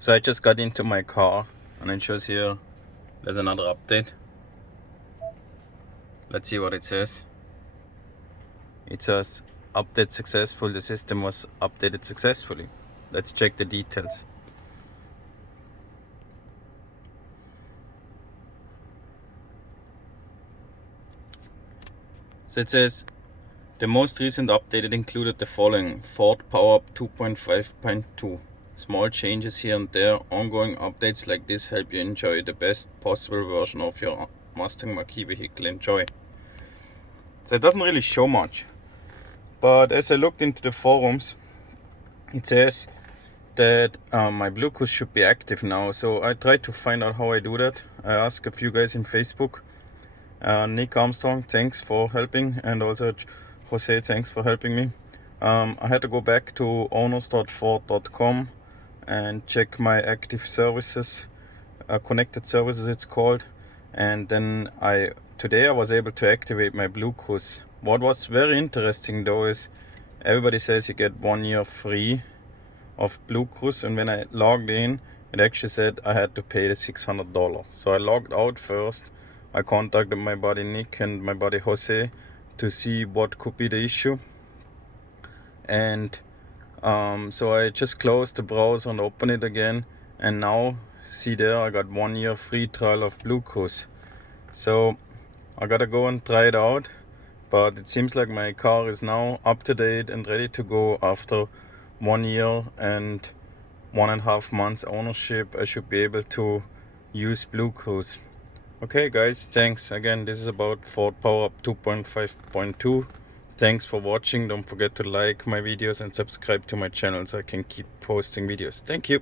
So I just got into my car and it shows here there's another update. Let's see what it says. It says update successful, the system was updated successfully. Let's check the details. So it says the most recent update included the following: Ford PowerUp 2.5.2. Small changes here and there. Ongoing updates like this help you enjoy the best possible version of your Mustang Mach E vehicle. Enjoy. So it doesn't really show much, but as I looked into the forums, it says that my BlueCruise should be active now. So I tried to find out how I do that. I asked a few guys in Facebook. Nick Armstrong, thanks for helping, and also Jose, thanks for helping me. I had to go back to owners.ford.com and check my active services, connected services it's called, and then today I was able to activate my BlueCruise. What was very interesting though is everybody says you get 1 year free of BlueCruise, and when I logged in, it actually said I had to pay the $600. So I logged out first. I contacted my buddy Nick and my buddy Jose to see what could be the issue, and so I just closed the browser and opened it again, and now see there I got 1 year free trial of BlueCruise. So I gotta go and try it out, but it seems like my car is now up to date and ready to go after 1 year and 1.5 months ownership. I should be able to use BlueCruise. Okay guys, thanks again. This is about Ford PowerUp 2.5.2. Thanks for watching. Don't forget to like my videos and subscribe to my channel so I can keep posting videos. Thank you.